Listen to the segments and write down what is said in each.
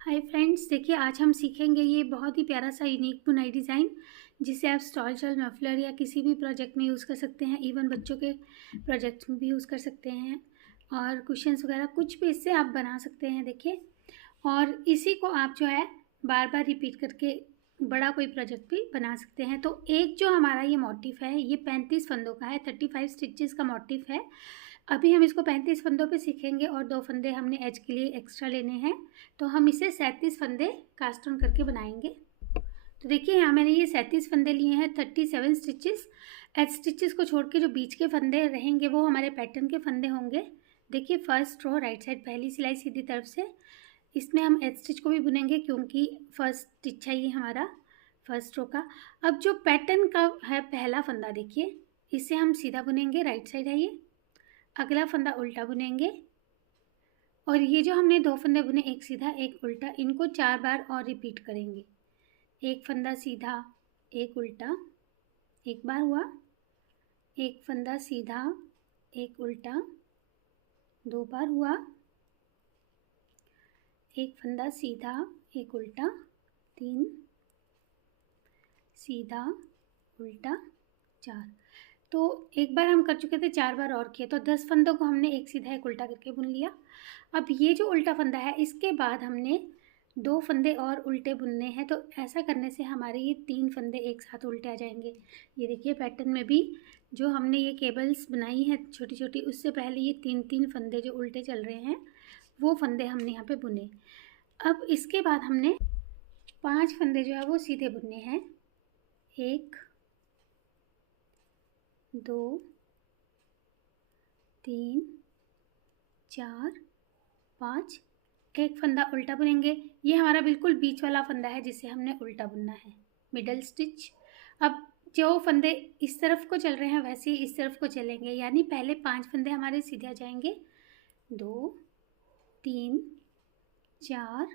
Hi friends, देखिए आज हम सीखेंगे ये बहुत ही प्यारा सा यूनिक बुनाई डिज़ाइन जिसे आप स्टॉल शॉल मफलर या किसी भी प्रोजेक्ट में यूज़ कर सकते हैं। इवन बच्चों के प्रोजेक्ट्स में भी यूज़ कर सकते हैं और कुशन्स वगैरह कुछ भी इससे आप बना सकते हैं। देखिए, और इसी को आप जो है बार बार रिपीट करके बड़ा कोई प्रोजेक्ट भी बना सकते हैं। तो एक जो हमारा ये मोटिफ है ये 35 फंदों का है, 35 स्टिचेस का मोटिफ है। अभी हम इसको 35 फंदों पे सीखेंगे और 2 फंदे हमने एज के लिए एक्स्ट्रा लेने हैं, तो हम इसे 37 फंदे कास्ट ऑन करके बनाएंगे। तो देखिए यहाँ मैंने ये 37 फंदे लिए हैं, 37 स्टिचेस। एज स्टिचेस को छोड़ के जो बीच के फंदे रहेंगे वो हमारे पैटर्न के फंदे होंगे। देखिए फर्स्ट रो राइट साइड पहली सिलाई सीधी तरफ से, इसमें हम एज स्टिच को भी बुनेंगे क्योंकि फर्स्ट स्टिच है ये हमारा फर्स्ट रो का। अब जो पैटर्न का है पहला फंदा, देखिए इसे हम सीधा बुनेंगे, राइट साइड है ये। अगला फंदा उल्टा बुनेंगे और ये जो हमने 2 फंदे बुने, एक सीधा एक उल्टा, इनको 4 बार और रिपीट करेंगे। एक फंदा सीधा एक उल्टा, एक बार हुआ। एक फंदा सीधा एक उल्टा, 2 बार हुआ। एक फंदा सीधा एक उल्टा, 3, सीधा उल्टा 4। तो एक बार हम कर चुके थे, 4 बार और किए, तो 10 फंदों को हमने एक सीधा एक उल्टा करके बुन लिया। अब ये जो उल्टा फंदा है इसके बाद हमने 2 फंदे और उल्टे बुनने हैं। तो ऐसा करने से हमारे ये 3 फंदे एक साथ उल्टे आ जाएंगे। ये देखिए पैटर्न में भी जो हमने ये केबल्स बनाई हैं छोटी छोटी, उससे पहले ये 3-3 फंदे जो उल्टे चल रहे हैं वो फंदे हमने यहाँ पे बुने। अब इसके बाद हमने 5 फंदे जो है वो सीधे बुनने हैं। 1 2 3 4 5, एक फंदा उल्टा बुनेंगे। ये हमारा बिल्कुल बीच वाला फंदा है जिसे हमने उल्टा बुनना है, मिडल स्टिच। अब जो फंदे इस तरफ को चल रहे हैं वैसे ही इस तरफ को चलेंगे, यानी पहले 5 फंदे हमारे सीधे आ जाएंगे। 2 3 4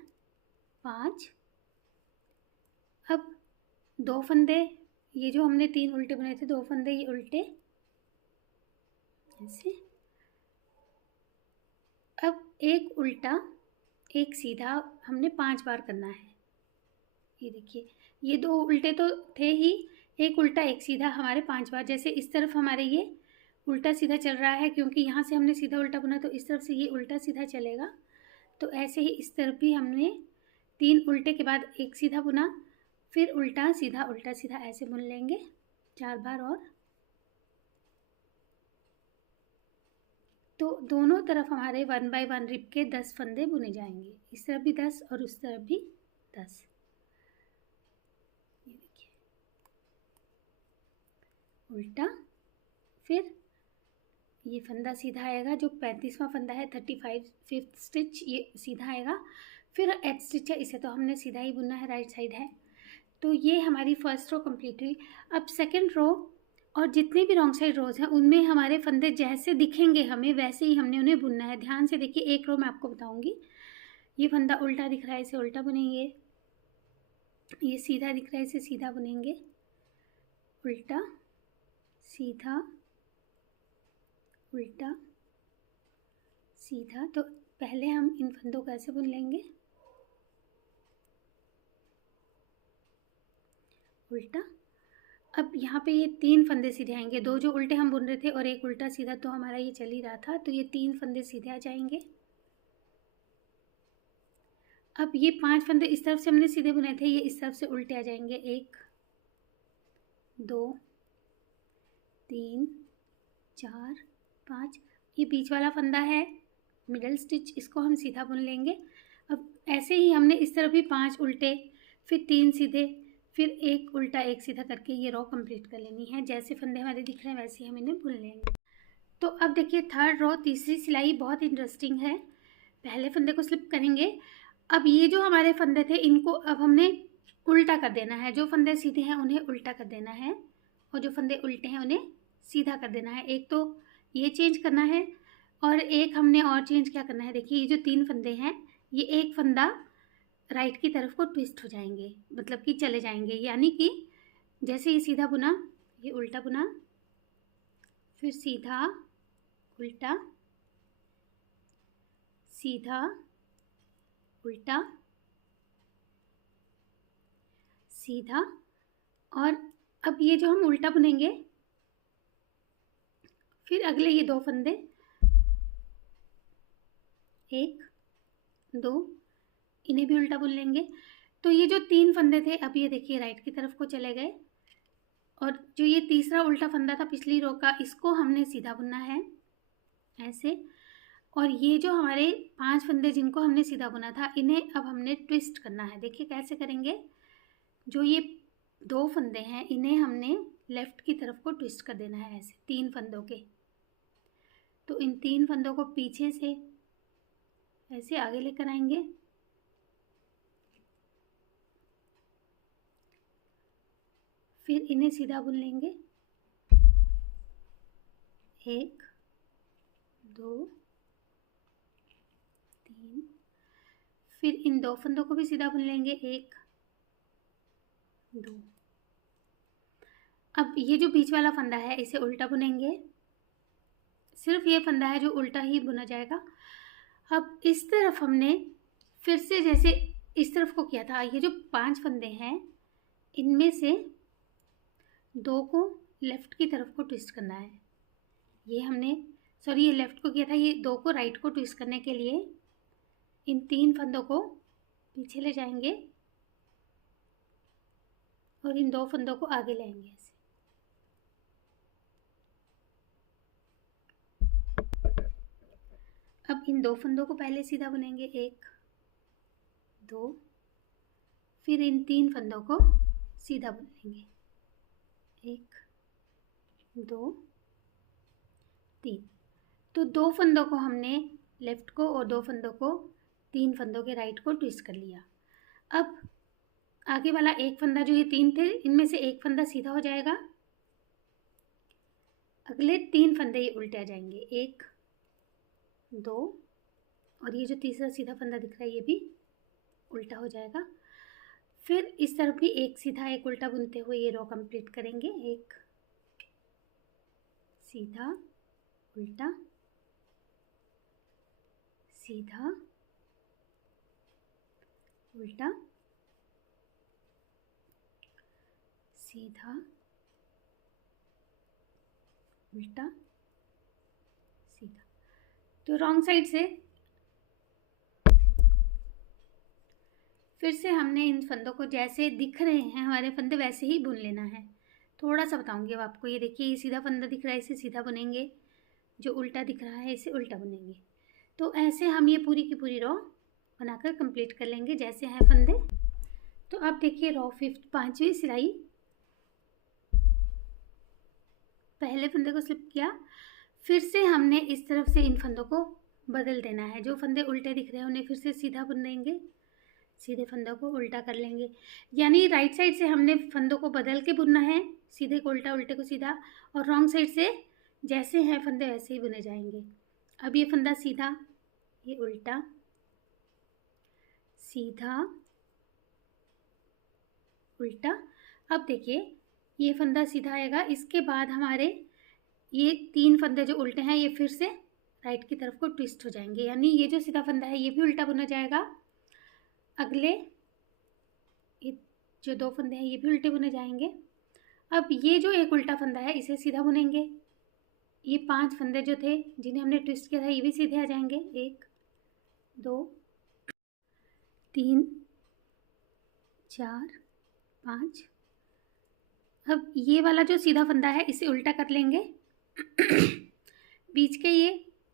5। अब 2 फंदे, ये जो हमने 3 उल्टे बुने थे, 2 फंदे ये उल्टे ऐसे। अब एक उल्टा एक सीधा हमने 5 बार करना है। ये देखिए ये 2 उल्टे तो थे ही, एक उल्टा एक सीधा हमारे 5 बार। जैसे इस तरफ हमारे ये उल्टा सीधा चल रहा है क्योंकि यहाँ से हमने सीधा उल्टा बुना, तो इस तरफ से ये उल्टा सीधा चलेगा। तो ऐसे ही इस तरफ भी हमने 3 उल्टे के बाद एक सीधा बुना, फिर उल्टा सीधा ऐसे बुन लेंगे 4 बार और। तो दोनों तरफ हमारे 1 बाय 1 रिप के 10 फंदे बुने जाएंगे, इस तरफ भी 10 और उस तरफ भी 10। ये देखिए उल्टा, फिर ये फंदा सीधा आएगा जो 35वां फंदा है, 35 स्टिच ये सीधा आएगा। फिर एच स्टिच है, इसे तो हमने सीधा ही बुनना है, राइट साइड है। तो ये हमारी फर्स्ट रो कंप्लीट हुई। अब सेकंड रो और जितने भी रॉन्ग साइड रोज हैं उनमें हमारे फंदे जैसे दिखेंगे हमें वैसे ही हमने उन्हें बुनना है। ध्यान से देखिए, एक रो मैं आपको बताऊंगी। ये फंदा उल्टा दिख रहा है, इसे उल्टा बुनेंगे। ये सीधा दिख रहा है, इसे सीधा बुनेंगे। उल्टा सीधा उल्टा सीधा। तो पहले हम इन फंदों को ऐसे बुन लेंगे, उल्टा। अब यहाँ पे ये 3 फंदे सीधे आएंगे, 2 जो उल्टे हम बुन रहे थे और एक उल्टा सीधा, तो हमारा ये चल ही रहा था, तो ये 3 फंदे सीधे आ जाएंगे। अब ये 5 फंदे इस तरफ से हमने सीधे बुने थे, ये इस तरफ से उल्टे आ जाएंगे। 1 2 3 4 5। ये बीच वाला फंदा है मिडल स्टिच, इसको हम सीधा बुन लेंगे। अब ऐसे ही हमने इस तरफ भी 5 उल्टे, फिर 3 सीधे, फिर एक उल्टा एक सीधा करके ये रो कंप्लीट कर लेनी है। जैसे फंदे हमारे दिख रहे हैं वैसे ही हम इन्हें बुन लेंगे। तो अब देखिए थर्ड रो, तीसरी सिलाई बहुत इंटरेस्टिंग है। पहले फंदे को स्लिप करेंगे। अब ये जो हमारे फंदे थे इनको अब हमने उल्टा कर देना है। जो फंदे सीधे हैं उन्हें उल्टा कर देना है और जो फंदे उल्टे हैं उन्हें सीधा कर देना है। एक तो ये चेंज करना है और एक हमने और चेंज क्या करना है, देखिए ये जो 3 फंदे हैं ये एक फंदा राइट की तरफ को ट्विस्ट हो जाएंगे, मतलब कि चले जाएंगे। यानी कि जैसे ये सीधा बुना, ये उल्टा बुना, फिर सीधा उल्टा सीधा उल्टा सीधा। और अब ये जो हम उल्टा बुनेंगे, फिर अगले ये 2 फंदे, 1 2, इन्हें भी उल्टा बुन लेंगे। तो ये जो 3 फंदे थे, अब ये देखिए राइट की तरफ को चले गए, और जो ये तीसरा उल्टा फंदा था पिछली रो का, इसको हमने सीधा बुनना है ऐसे। और ये जो हमारे 5 फंदे जिनको हमने सीधा बुना था, इन्हें अब हमने ट्विस्ट करना है। देखिए कैसे करेंगे। जो ये 2 फंदे हैं, इन्हें हमने लेफ्ट की तरफ को ट्विस्ट कर देना है ऐसे 3 फंदों के। तो इन 3 फंदों को पीछे से ऐसे आगे लेकर आएंगे, फिर इन्हें सीधा बुन लेंगे, 1 2 3। फिर इन 2 फंदों को भी सीधा बुन लेंगे, 1 2। अब ये जो बीच वाला फंदा है, इसे उल्टा बुनेंगे। सिर्फ ये फंदा है जो उल्टा ही बुना जाएगा। अब इस तरफ हमने फिर से जैसे इस तरफ को किया था, ये जो 5 फंदे हैं, इनमें से 2 को लेफ्ट की तरफ को ट्विस्ट करना है। ये हमने ये लेफ्ट को किया था, ये 2 को राइट को ट्विस्ट करने के लिए इन 3 फंदों को पीछे ले जाएंगे और इन 2 फंदों को आगे लाएंगे ऐसे। अब इन 2 फंदों को पहले सीधा बुनेंगे, 1 2। फिर इन 3 फंदों को सीधा बुनेंगे, 1 2 3। तो 2 फंदों को हमने लेफ्ट को और 2 फंदों को 3 फंदों के राइट को ट्विस्ट कर लिया। अब आगे वाला एक फंदा, जो ये 3 थे, इनमें से एक फंदा सीधा हो जाएगा, अगले 3 फंदे ये उल्टे आ जाएंगे, 1 2, और ये जो तीसरा सीधा फंदा दिख रहा है, ये भी उल्टा हो जाएगा। फिर इस तरफ भी एक सीधा एक उल्टा बुनते हुए ये रो कंप्लीट करेंगे, 1 सीधा उल्टा सीधा उल्टा सीधा उल्टा सीधा। तो रॉन्ग साइड से फिर से हमने इन फंदों को जैसे दिख रहे हैं हमारे फंदे, वैसे ही बुन लेना है। थोड़ा सा बताऊंगी अब आपको। ये देखिए, ये सीधा फंदा दिख रहा है, इसे सीधा बुनेंगे। जो उल्टा दिख रहा है, इसे उल्टा बुनेंगे। तो ऐसे हम ये पूरी की पूरी रो बनाकर कंप्लीट कर लेंगे जैसे हैं फंदे। तो अब देखिए, रो 5वीं सिलाई, पहले फंदे को स्लिप किया, फिर से हमने इस तरफ से इन फंदों को बदल देना है। जो फंदे उल्टे दिख रहे हैं उन्हें फिर से सीधा बुन देंगे, सीधे फंदों को उल्टा कर लेंगे। यानी राइट साइड से हमने फंदों को बदल के बुनना है, सीधे को उल्टा, उल्टे को सीधा, और रॉन्ग साइड से जैसे हैं फंदे वैसे ही बुने जाएंगे। अब ये फंदा सीधा, ये उल्टा सीधा उल्टा। अब देखिए, ये फंदा सीधा आएगा, इसके बाद हमारे ये 3 फंदे जो उल्टे हैं, ये फिर से राइट की तरफ को ट्विस्ट हो जाएंगे। यानी ये जो सीधा फंदा है, ये भी उल्टा बुना जाएगा। अगले ये जो 2 फंदे हैं, ये भी उल्टे बुने जाएंगे। अब ये जो एक उल्टा फंदा है, इसे सीधा बुनेंगे। ये 5 फंदे जो थे जिन्हें हमने ट्विस्ट किया था, ये भी सीधे आ जाएंगे, 1 2 3 4 5। अब ये वाला जो सीधा फंदा है, इसे उल्टा कर लेंगे। बीच के ये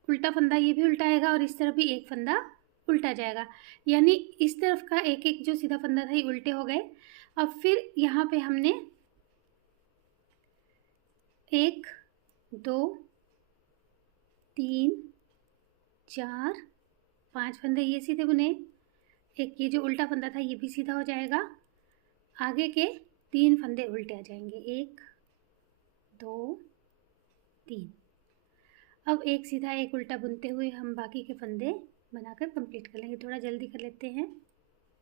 उल्टा फंदा, ये भी उल्टा आएगा, और इस तरफ भी एक फंदा उल्टा जाएगा। यानी इस तरफ का एक एक जो सीधा फंदा था, ये उल्टे हो गए। अब फिर यहाँ पे हमने 1 2 3 4 5 फंदे ये सीधे बुने। एक ये जो उल्टा फंदा था, ये भी सीधा हो जाएगा। आगे के 3 फंदे उल्टे आ जाएंगे, 1 2 3। अब एक सीधा एक उल्टा बुनते हुए हम बाकी के फंदे बनाकर कंप्लीट कर लेंगे। थोड़ा जल्दी कर लेते हैं।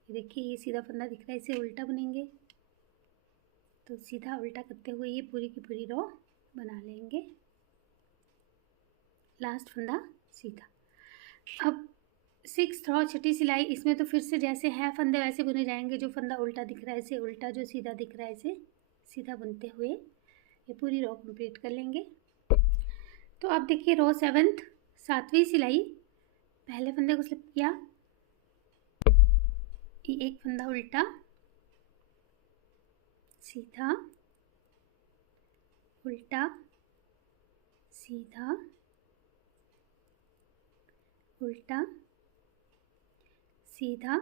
देखिए, ये सीधा फंदा दिख रहा है, इसे उल्टा बुनेंगे। तो सीधा उल्टा करते हुए ये पूरी की पूरी रो बना लेंगे। लास्ट फंदा सीधा। अब 6th रो छठी सिलाई, इसमें तो फिर से जैसे है फंदे वैसे बुने जाएंगे। जो फंदा उल्टा दिख रहा है इसे उल्टा, जो सीधा दिख रहा है इसे सीधा बुनते हुए ये पूरी रो कंप्लीट कर लेंगे। तो अब देखिए रो 7th 7वीं सिलाई, पहले फंदे को स्लिप किया, एक फंदा उल्टा सीधा उल्टा सीधा उल्टा सीधा।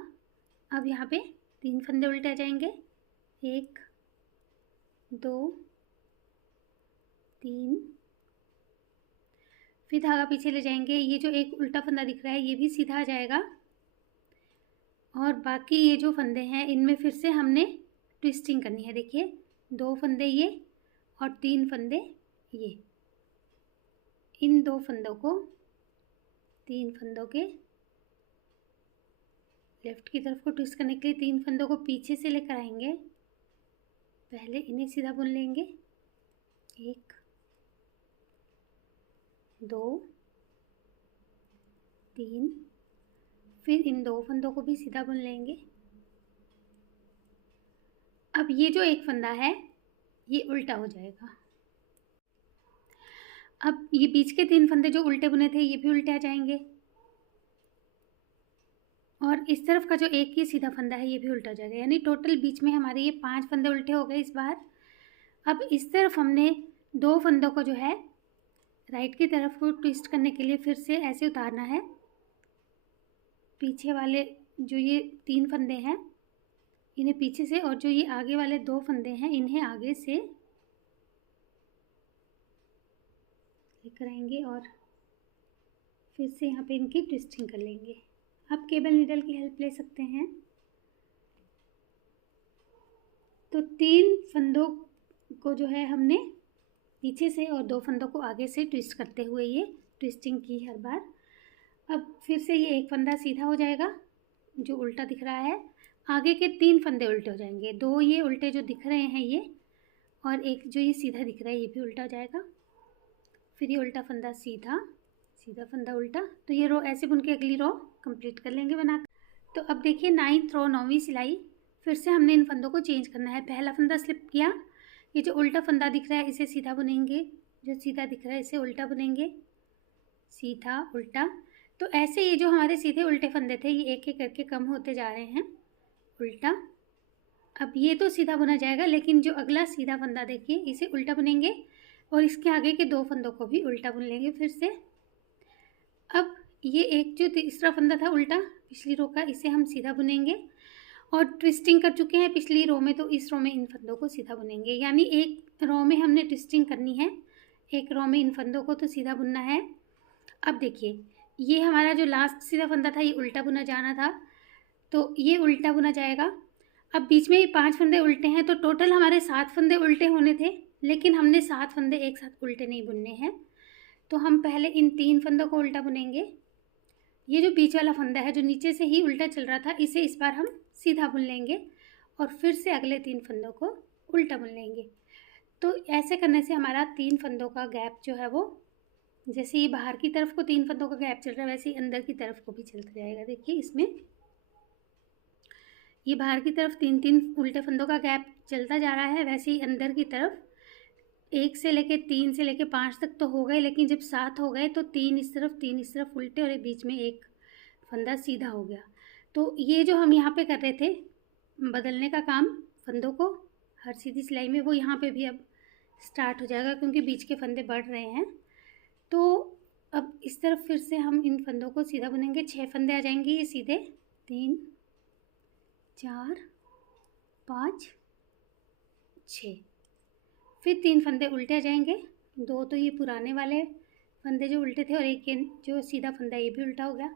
अब यहाँ पे 3 फंदे उल्टे आ जाएंगे, 1 2 3, फिर धागा पीछे ले जाएंगे। ये जो एक उल्टा फंदा दिख रहा है ये भी सीधा आ जाएगा, और बाकी ये जो फंदे हैं इनमें फिर से हमने ट्विस्टिंग करनी है। देखिए 2 फंदे ये और 3 फंदे ये, इन 2 फंदों को 3 फंदों के लेफ्ट की तरफ को ट्विस्ट करने के लिए 3 फंदों को पीछे से लेकर आएंगे। पहले इन्हें सीधा बुन लेंगे, 1 2 3, फिर इन 2 फंदों को भी सीधा बुन लेंगे। अब ये जो एक फंदा है ये उल्टा हो जाएगा। अब ये बीच के 3 फंदे जो उल्टे बुने थे ये भी उल्टे आ जाएंगे, और इस तरफ का जो एक ही सीधा फंदा है ये भी उल्टा हो जाएगा। यानी टोटल बीच में हमारे ये 5 फंदे उल्टे हो गए इस बार। अब इस तरफ हमने 2 फंदों को जो है राइट की तरफ को ट्विस्ट करने के लिए फिर से ऐसे उतारना है। पीछे वाले जो ये 3 फंदे हैं इन्हें पीछे से, और जो ये आगे वाले 2 फंदे हैं इन्हें आगे से लेकर आएंगे और फिर से यहाँ पे इनकी ट्विस्टिंग कर लेंगे। आप केबल नीडल की हेल्प ले सकते हैं। तो 3 फंदों को जो है हमने पीछे से और 2 फंदों को आगे से ट्विस्ट करते हुए ये ट्विस्टिंग की हर बार। अब फिर से ये एक फंदा सीधा हो जाएगा जो उल्टा दिख रहा है, आगे के 3 फंदे उल्टे हो जाएंगे। 2 ये उल्टे जो दिख रहे हैं ये, और एक जो ये सीधा दिख रहा है ये भी उल्टा हो जाएगा। फिर ये उल्टा फंदा सीधा, सीधा फंदा उल्टा। तो ये रो ऐसे बुन के अगली रो कंप्लीट कर लेंगे बनाकर। तो अब देखिए 9th रो 9वीं सिलाई, फिर से हमने इन फंदों को चेंज करना है। पहला फंदा स्लिप किया, ये जो उल्टा फंदा दिख रहा है इसे सीधा बुनेंगे, जो सीधा दिख रहा है इसे उल्टा बुनेंगे, सीधा उल्टा। तो ऐसे ये जो हमारे सीधे उल्टे फंदे थे ये एक एक करके कम होते जा रहे हैं, उल्टा। अब ये तो सीधा बुना जाएगा, लेकिन जो अगला सीधा फंदा देखिए इसे उल्टा बुनेंगे, और इसके आगे के 2 फंदों को भी उल्टा बुन लेंगे फिर से। अब ये एक जो तीसरा फंदा था उल्टा पिछली रो का, इसे हम सीधा बुनेंगे, और ट्विस्टिंग कर चुके हैं पिछली रो में, तो इस रो में इन फंदों को सीधा बुनेंगे। यानी एक रो में हमने ट्विस्टिंग करनी है, एक रो में इन फंदों को तो सीधा बुनना है। अब देखिए ये हमारा जो लास्ट सीधा फंदा था ये उल्टा बुना जाना था, तो ये उल्टा बुना जाएगा। अब बीच में ये 5 फंदे उल्टे हैं, तो टोटल हमारे 7 फंदे उल्टे होने थे, लेकिन हमने 7 फंदे एक साथ उल्टे नहीं बुनने हैं। तो हम पहले इन 3 फंदों को उल्टा बुनेंगे। ये जो बीच वाला फंदा है जो नीचे से ही उल्टा चल रहा था इसे इस बार हम सीधा बुन लेंगे, और फिर से अगले 3 फंदों को उल्टा बुन लेंगे। तो ऐसे करने से हमारा 3 फंदों का गैप जो है वो, जैसे ये बाहर की तरफ को 3 फंदों का गैप चल रहा है वैसे ही अंदर की तरफ को भी चलता जाएगा। देखिए इसमें ये बाहर की तरफ 3-3 उल्टे फंदों का गैप चलता जा रहा है, वैसे ही अंदर की तरफ 1 से लेके 3 से लेके 5 तक तो हो गए, लेकिन जब 7 हो गए तो 3 इस तरफ 3 इस तरफ उल्टे, और बीच में एक फंदा सीधा हो गया। तो ये जो हम यहाँ पे कर रहे थे बदलने का काम फंदों को हर सीधी सिलाई में, वो यहाँ पे भी अब स्टार्ट हो जाएगा क्योंकि बीच के फंदे बढ़ रहे हैं। तो अब इस तरफ फिर से हम इन फंदों को सीधा बुनेंगे। 6 फंदे आ जाएंगे ये सीधे, 3 4 5 6, फिर 3 फंदे उल्टे आ जाएंगे। 2 तो ये पुराने वाले फंदे जो उल्टे थे, और एक जो सीधा फंदा ये भी उल्टा हो गया।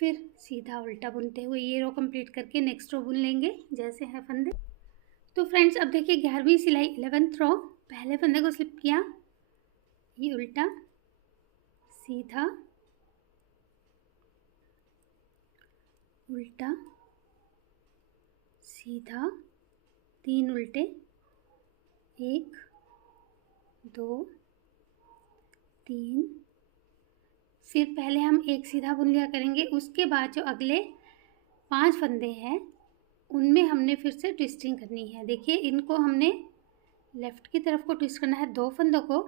फिर सीधा उल्टा बुनते हुए ये रो कंप्लीट करके नेक्स्ट रो बुन लेंगे जैसे है फंदे। तो फ्रेंड्स अब देखिए 11वीं सिलाई 11th रो, पहले फंदे को स्लिप किया, ये उल्टा सीधा उल्टा सीधा, 3 उल्टे, 1 2 3, फिर पहले हम एक सीधा बुन लिया करेंगे, उसके बाद जो अगले 5 फंदे हैं उनमें हमने फिर से ट्विस्टिंग करनी है। देखिए इनको हमने लेफ़्ट की तरफ को ट्विस्ट करना है 2 फंदों को,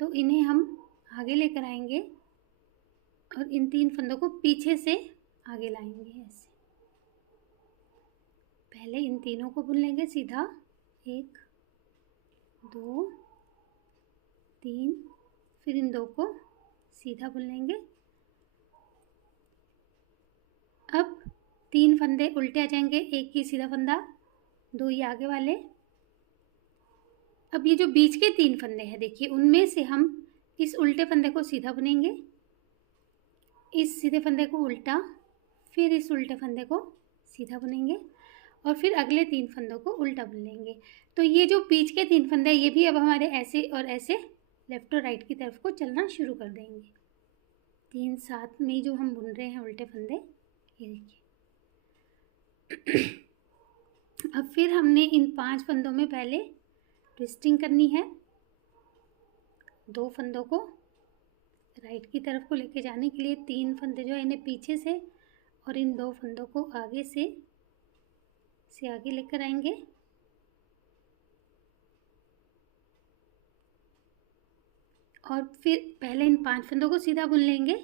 तो इन्हें हम आगे लेकर आएंगे और इन 3 फंदों को पीछे से आगे लाएंगे ऐसे। पहले इन तीनों को बुन लेंगे सीधा, 1 2 3, फिर इन 2 को सीधा बुन लेंगे। अब 3 फंदे उल्टे आ जाएंगे, एक ही सीधा फंदा, 2 ये आगे वाले। अब ये जो बीच के 3 फंदे हैं देखिए, उनमें से हम इस उल्टे फंदे को सीधा बुनेंगे, इस सीधे फंदे को उल्टा, फिर इस उल्टे फंदे को सीधा बुनेंगे और फिर अगले 3 फंदों को उल्टा बुन लेंगे। तो ये जो बीच के 3 फंदे ये भी अब हमारे ऐसे और ऐसे लेफ़्ट और राइट की तरफ को चलना शुरू कर देंगे। 3 साथ में जो हम बुन रहे हैं उल्टे फंदे, ये देखिए। अब फिर हमने इन 5 फंदों में पहले ट्विस्टिंग करनी है, 2 फंदों को राइट की तरफ को लेके जाने के लिए 3 फंदे जो है इन्हें पीछे से और इन 2 फंदों को आगे से आगे लेकर आएंगे। और फिर पहले इन 5 फंदों को सीधा बुन लेंगे,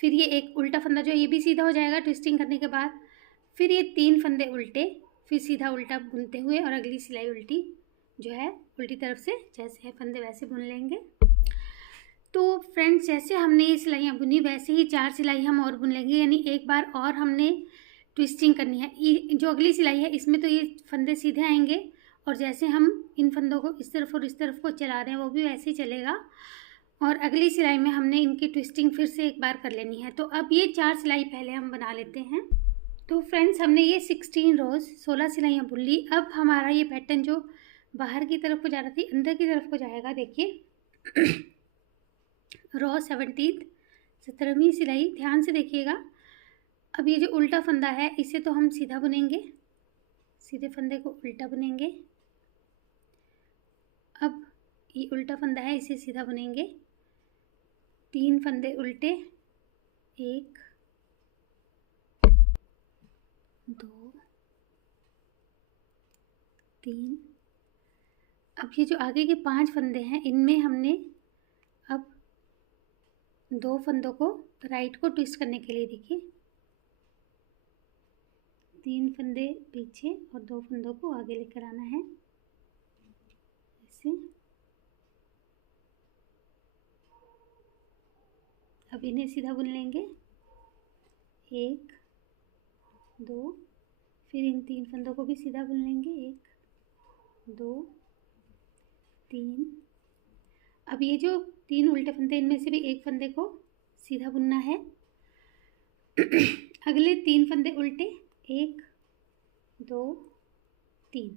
फिर ये एक उल्टा फंदा जो है ये भी सीधा हो जाएगा ट्विस्टिंग करने के बाद। फिर ये 3 फंदे उल्टे, फिर सीधा उल्टा बुनते हुए और अगली सिलाई उल्टी जो है उल्टी तरफ से जैसे है फंदे वैसे बुन लेंगे। तो फ्रेंड्स जैसे हमने ये सिलाइयाँ बुनी वैसे ही 4 सिलाई हम और बुन लेंगे, यानी एक बार और हमने ट्विस्टिंग करनी है। जो अगली सिलाई है इसमें तो ये फंदे सीधे आएंगे और जैसे हम इन फंदों को इस तरफ और इस तरफ को चला रहे हैं वो भी वैसे ही चलेगा। और अगली सिलाई में हमने इनकी ट्विस्टिंग फिर से एक बार कर लेनी है। तो अब ये 4 सिलाई पहले हम बना लेते हैं। तो फ्रेंड्स हमने ये 16 रोज़ 16 सिलाइयाँ बुन ली। अब हमारा ये पैटर्न जो बाहर की तरफ को जा रहा थी अंदर की तरफ को जाएगा। देखिए रो 17वीं सिलाई ध्यान से देखिएगा। अब ये जो उल्टा फंदा है इसे तो हम सीधा बुनेंगे, सीधे फंदे को उल्टा बुनेंगे। अब ये उल्टा फंदा है इसे सीधा बुनेंगे, 3 फंदे उल्टे, 1 2 3। अब ये जो आगे के 5 फंदे हैं इनमें हमने अब 2 फंदों को राइट को ट्विस्ट करने के लिए देखिए 3 फंदे पीछे और 2 फंदों को आगे लेकर आना है ऐसे। अब इन्हें सीधा बुन लेंगे, 1 2, फिर इन 3 फंदों को भी सीधा बुन लेंगे, 1 2 3। अब ये जो 3 उल्टे फंदे इनमें से भी एक फंदे को सीधा बुनना है। अगले 3 फंदे उल्टे, 1 2 3,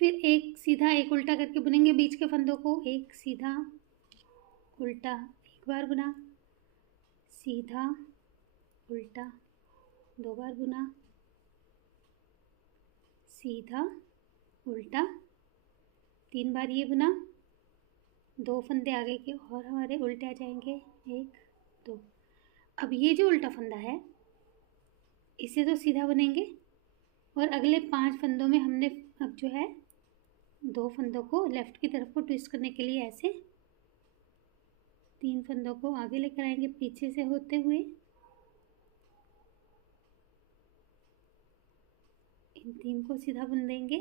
फिर एक सीधा एक उल्टा करके बुनेंगे बीच के फंदों को, एक सीधा उल्टा, एक बार बुना, सीधा उल्टा 2 बार बुना, सीधा उल्टा 3 बार ये बुना, 2 फंदे आगे के और हमारे उल्टे आ जाएंगे, 1 2। अब ये जो उल्टा फंदा है इसे तो सीधा बुनेंगे और अगले 5 फंदों में हमने अब जो है 2 फंदों को लेफ़्ट की तरफ को ट्विस्ट करने के लिए ऐसे 3 फंदों को आगे लेकर आएंगे पीछे से होते हुए, इन 3 को सीधा बुन देंगे,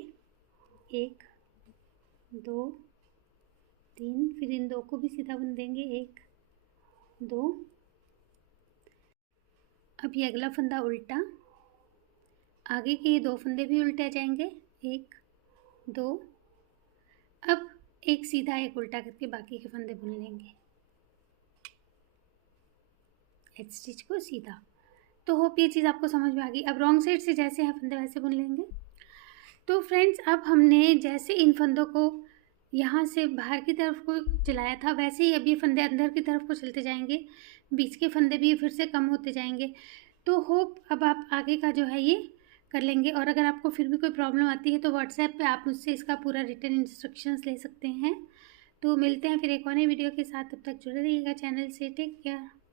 1 2 3, फिर इन 2 को भी सीधा बुन देंगे, 1 2। अब ये अगला फंदा उल्टा, आगे के ये 2 फंदे भी उल्टे आ जाएंगे, 1 2। अब एक सीधा एक उल्टा करके बाकी के फंदे बुन लेंगे, एच स्टिच को सीधा। तो होप ये चीज़ आपको समझ में आ गई। अब रॉन्ग साइड से जैसे है फंदे वैसे बुन लेंगे। तो फ्रेंड्स अब हमने जैसे इन फंदों को यहाँ से बाहर की तरफ को चलाया था वैसे ही अब ये फंदे अंदर की तरफ को चलते जाएंगे, बीच के फंदे भी फिर से कम होते जाएंगे। तो होप अब आप आगे का जो है ये कर लेंगे। और अगर आपको फिर भी कोई प्रॉब्लम आती है तो व्हाट्सएप पे आप मुझसे इसका पूरा रिटन इंस्ट्रक्शंस ले सकते हैं। तो मिलते हैं फिर एक और नई वीडियो के साथ, तब तक जुड़े रहिएगा चैनल से। Take care.